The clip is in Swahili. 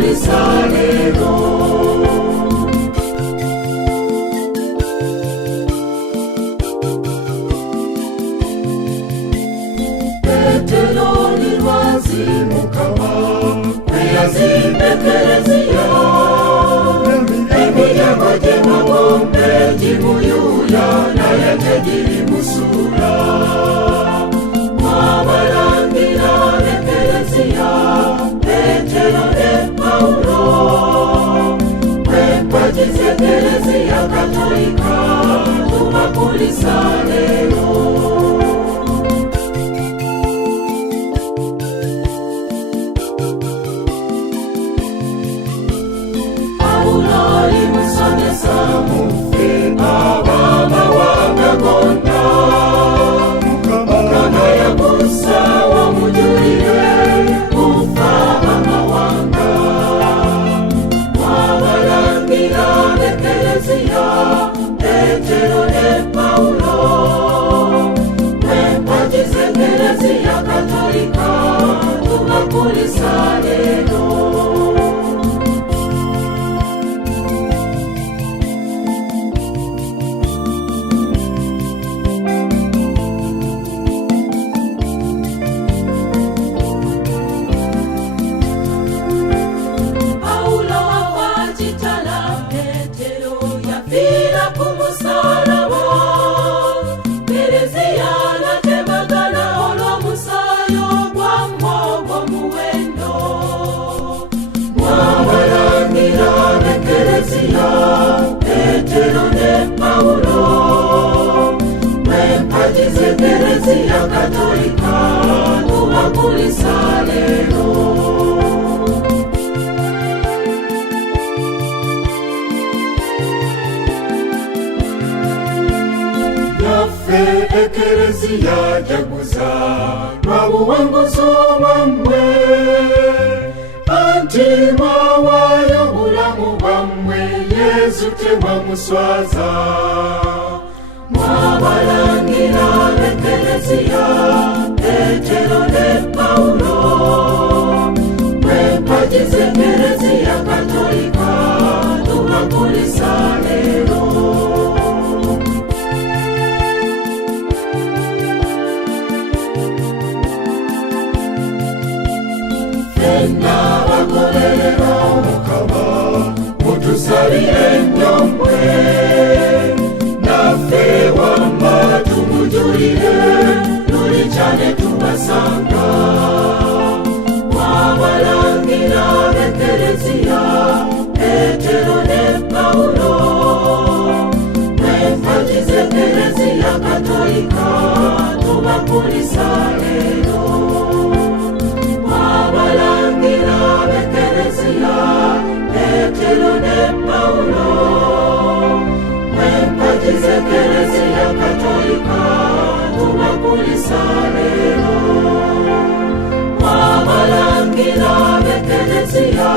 tubakulisa lero. Petero ni lwazi Mukama eyazimbekerezia emiryango gy'emagombe gimuyuya naye tegirimusula. Mwabalangira b'ekereziya Petero ne Paulo, mwempagi z'ekereziya Katolika tubakulisa lero. Petero ne Paulo, mwempagi z'ekereziya Katolika tubakulisa lero. Petero ne Paulo, mwempagi z'ekereziya Katolika tubakulisa lero. Yaffe ekereziya jaguza lwabuwanguzi bwammwe, anti mwawayo obulamu bwammwe Yesu temwamuswaza. Mwabalangira b'ekereziya Petero ne Paulo, mwempagi z'ekereziya Katolika tubakulisa lero. Fenna bagoberera Mukama mutusalire nnyo mmwe, naffe wamma tumujulire luli kyane tubasanga. Mwabalangira b'ekereziya Petero ne Paulo, mwempagi z'ekereziya Katolika tubakulisa lero. Mwabalangira b'ekereziya Petero ne Paulo, mwempagi z'ekereziya Katolika tubakulisa lero. Mwabalangira b'ekereziya